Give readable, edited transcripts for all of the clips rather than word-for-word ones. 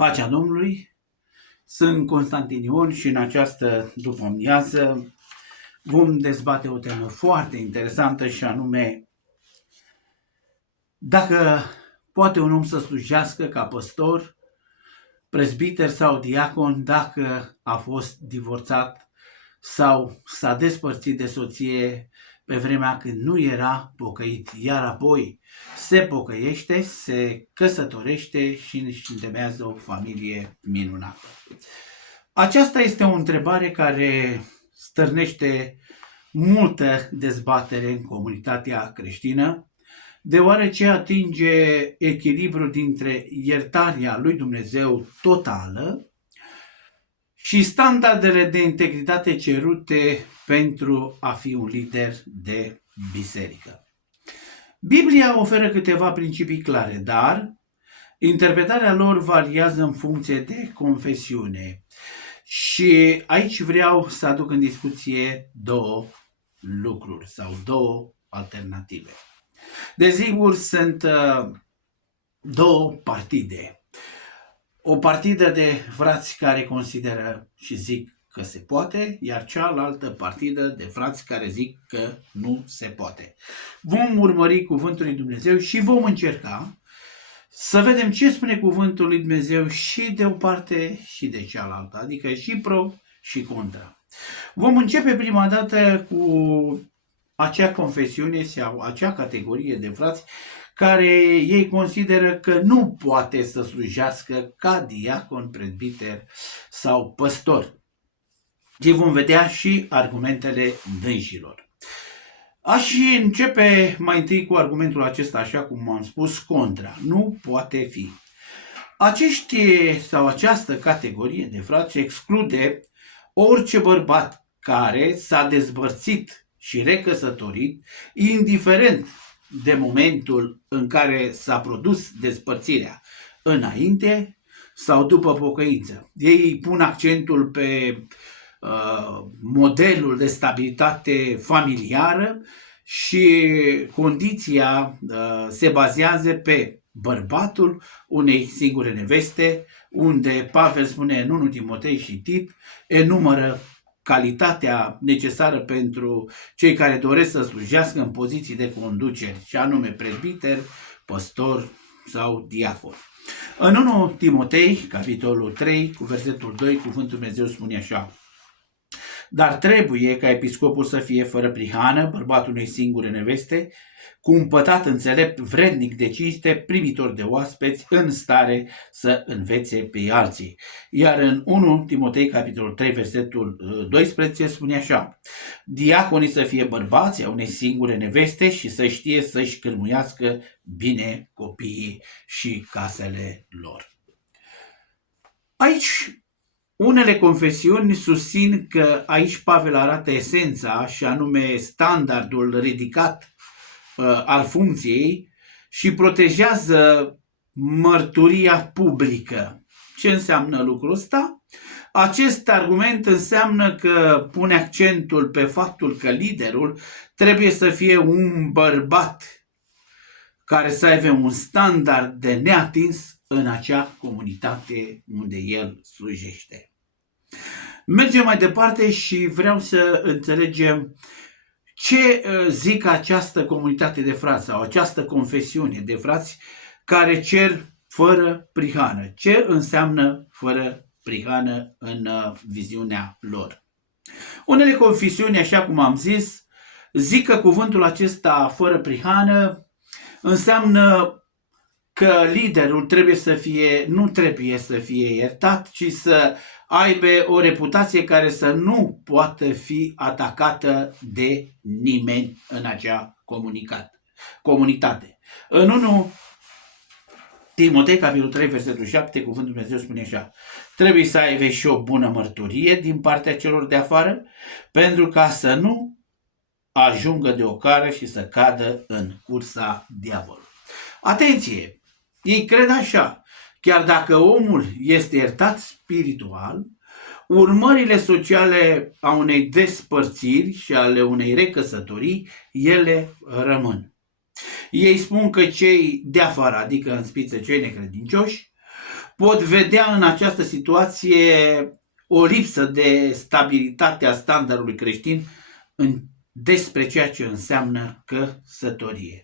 Pacea Domnului, sunt Constantin Ion și în această după-amiază vom dezbate o temă foarte interesantă și anume dacă poate un om să slujească ca păstor, prezbiter sau diacon dacă a fost divorțat sau s-a despărțit de soție pe vremea când nu era pocăit, iar apoi se pocăiește, se căsătorește și își întemeiază o familie minunată. Aceasta este o întrebare care stârnește multă dezbatere în comunitatea creștină, deoarece atinge echilibrul dintre iertarea lui Dumnezeu totală și standardele de integritate cerute pentru a fi un lider de biserică. Biblia oferă câteva principii clare, dar interpretarea lor variază în funcție de confesiune. Și aici vreau să aduc în discuție două lucruri sau două alternative. Desigur, sunt două partide. O partidă de frați care consideră și zic că se poate, iar cealaltă partidă de frați care zic că nu se poate. Vom urmări cuvântul lui Dumnezeu și vom încerca să vedem ce spune cuvântul lui Dumnezeu și de o parte și de cealaltă, adică și pro și contra. Vom începe prima dată cu acea confesiune sau acea categorie de frați care ei consideră că nu poate să slujească ca diacon, prezbiter sau păstor. Și vom vedea și argumentele dânșilor. Aș începe mai întâi cu argumentul acesta, așa cum am spus, contra. Nu poate fi. Această categorie de frați exclude orice bărbat care s-a dezbărțit și recăsătorit, indiferent de momentul în care s-a produs despărțirea, înainte sau după pocăință. Ei pun accentul pe modelul de stabilitate familiară și condiția se bazează pe bărbatul unei singure neveste, unde Pavel spune în 1 Timotei și Tit, enumără calitatea necesară pentru cei care doresc să slujească în poziții de conducere, și anume prezbiter, păstor sau diacon. În 1 Timotei, capitolul 3, cu versetul 2, cuvântul Dumnezeu spune așa: dar trebuie ca episcopul să fie fără prihană, bărbatul unei singure neveste, cumpătat înțelept, vrednic de cinste, primitor de oaspeți, în stare să învețe pe alții. Iar în 1 Timotei, capitolul 3, versetul 12, spune așa: diaconii să fie bărbați a unei singure neveste și să știe să-și cârmuiască bine copiii și casele lor. Aici unele confesiuni susțin că aici Pavel arată esența și anume standardul ridicat al funcției și protejează mărturia publică. Ce înseamnă lucrul ăsta? Acest argument înseamnă că pune accentul pe faptul că liderul trebuie să fie un bărbat care să aibă un standard de neatins în acea comunitate unde el slujește. Mergem mai departe și vreau să înțelegem ce zic această comunitate de frați sau această confesiune de frați care cer fără prihană. Ce înseamnă fără prihană în viziunea lor? Unele confesiuni, așa cum am zis, zic că cuvântul acesta fără prihană înseamnă că liderul nu trebuie să fie iertat, ci să aibă o reputație care să nu poată fi atacată de nimeni în acea comunitate. În 1 Timotei, capitolul 3, versetul 7, cuvântul Dumnezeu spune așa: trebuie să aibă și o bună mărturie din partea celor de afară, pentru ca să nu ajungă de ocară și să cadă în cursa diavolului. Atenție! Ei cred așa: chiar dacă omul este iertat spiritual, urmările sociale a unei despărțiri și ale unei recăsătorii, ele rămân. Ei spun că cei de afară, adică în spiță cei necredincioși, pot vedea în această situație o lipsă de stabilitate a standardului creștin despre ceea ce înseamnă căsătorie.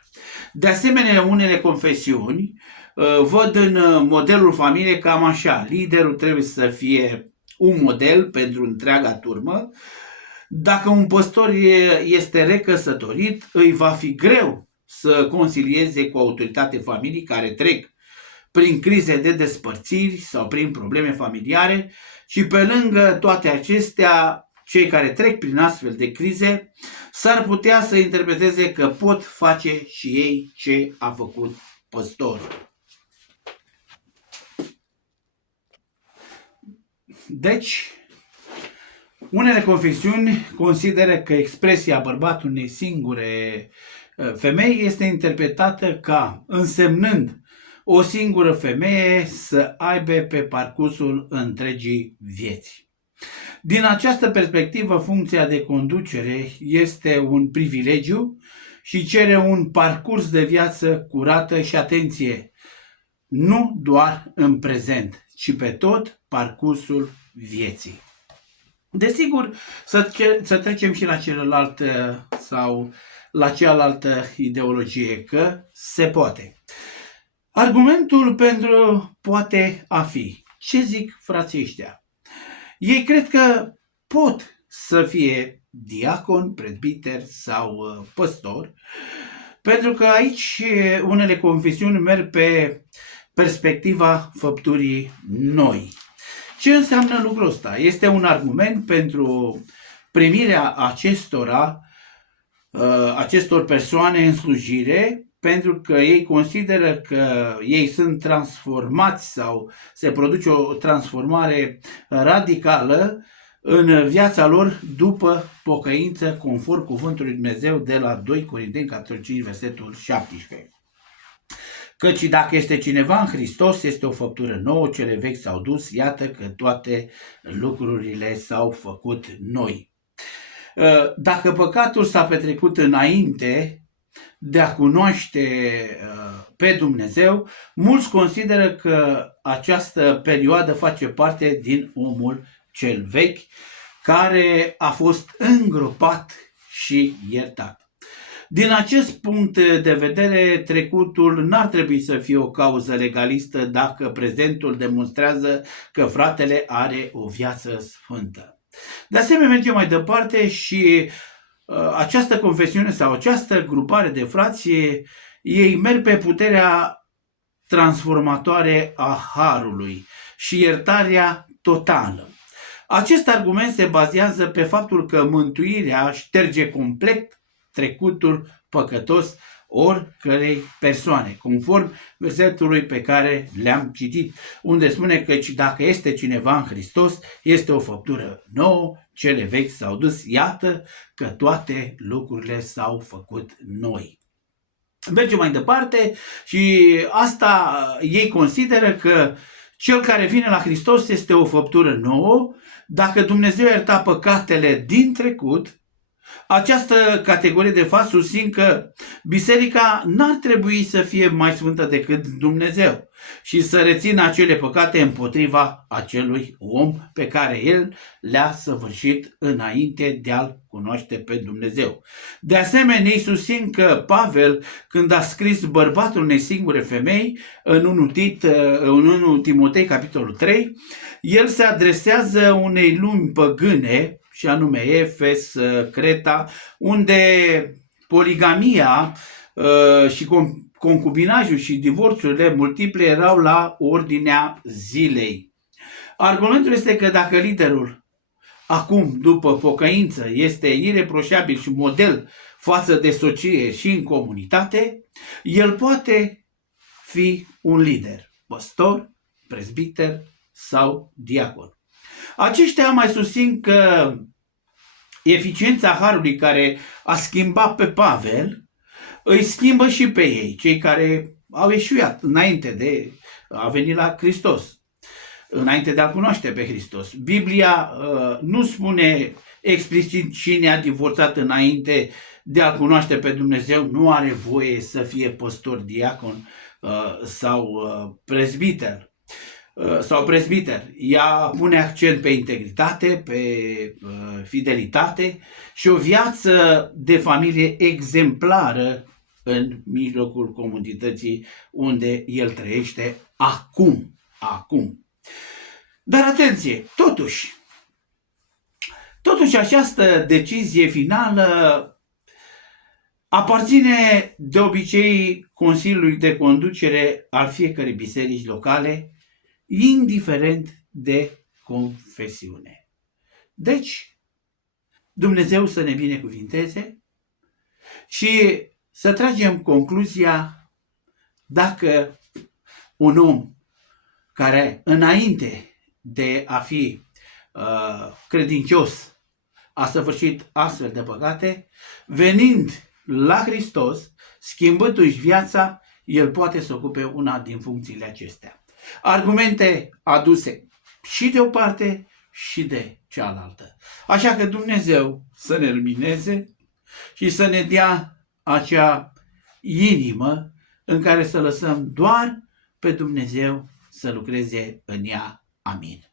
De asemenea, unele confesiuni văd în modelul familiei cam așa: liderul trebuie să fie un model pentru întreaga turmă. Dacă un păstor este recăsătorit, îi va fi greu să concilieze cu autoritate familii care trec prin crize de despărțiri sau prin probleme familiare, și pe lângă toate acestea, cei care trec prin astfel de crize s-ar putea să interpreteze că pot face și ei ce a făcut păstorul. Deci, unele confesiuni consideră că expresia bărbatul unei singure femei este interpretată ca însemnând o singură femeie să aibă pe parcursul întregii vieți. Din această perspectivă, funcția de conducere este un privilegiu și cere un parcurs de viață curată și atenție, nu doar în prezent, ci pe tot parcursul vieții. Desigur, să trecem și la celălalt sau la cealaltă ideologie, că se poate. Argumentul pentru poate a fi: ce zic frații ăștia? Ei cred că pot să fie diacon, prezbiter sau păstor, pentru că aici unele confesiuni merg pe perspectiva făpturii noi. Ce înseamnă lucrul ăsta? Este un argument pentru primirea acestor persoane în slujire, pentru că ei consideră că ei sunt transformați sau se produce o transformare radicală în viața lor după pocăință, conform cuvântului Dumnezeu de la 2 Corinteni, capitolul 5, versetul 17. Căci dacă este cineva în Hristos, este o făptură nouă, cele vechi s-au dus, iată că toate lucrurile s-au făcut noi. Dacă păcatul s-a petrecut înainte de a cunoaște pe Dumnezeu, mulți consideră că această perioadă face parte din omul cel vechi, care a fost îngropat și iertat. Din acest punct de vedere, trecutul n-ar trebui să fie o cauză legalistă dacă prezentul demonstrează că fratele are o viață sfântă. De asemenea, mergem mai departe și această confesiune sau această grupare de frați, ei merg pe puterea transformatoare a harului și iertarea totală. Acest argument se bazează pe faptul că mântuirea șterge complet trecutul păcătos oricărei persoane, conform versetului pe care le-am citit, unde spune că dacă este cineva în Hristos, este o făptură nouă, cele vechi s-au dus, iată că toate lucrurile s-au făcut noi. Mergem mai departe și asta ei consideră că cel care vine la Hristos este o făptură nouă. Dacă Dumnezeu ierta păcatele din trecut, această categorie de fapt susțin că biserica n-ar trebui să fie mai sfântă decât Dumnezeu și să rețină acele păcate împotriva acelui om pe care el le-a săvârșit înainte de a-L cunoaște pe Dumnezeu. De asemenea, ei susțin că Pavel, când a scris bărbatul unei singure femei, în 1 Timotei, capitolul 3, el se adresează unei lumi păgâne, și anume Efes, Creta, unde poligamia și concubinajul și divorțurile multiple erau la ordinea zilei. Argumentul este că dacă liderul acum, după pocăință, este ireproșabil și model față de soție și în comunitate, el poate fi un lider, păstor, prezbiter sau diacon. Aceștia mai susțin că eficiența harului care a schimbat pe Pavel îi schimbă și pe ei, cei care au eșuat înainte de a veni la Hristos, înainte de a cunoaște pe Hristos. Biblia nu spune explicit cine a divorțat înainte de a cunoaște pe Dumnezeu nu are voie să fie păstor, diacon sau prezbiter. sau prezbiter, ea pune accent pe integritate, pe fidelitate și o viață de familie exemplară în mijlocul comunității unde el trăiește acum. Dar atenție, totuși această decizie finală aparține de obicei Consiliului de Conducere al fiecărei biserici locale, indiferent de confesiune. Deci, Dumnezeu să ne binecuvinteze și să tragem concluzia dacă un om care înainte de a fi credincios a săvârșit astfel de păcate, venind la Hristos, schimbându-și viața, el poate să ocupe una din funcțiile acestea. Argumente aduse și de o parte și de cealaltă. Așa că Dumnezeu să ne lumineze și să ne dea acea inimă în care să lăsăm doar pe Dumnezeu să lucreze în ea. Amin.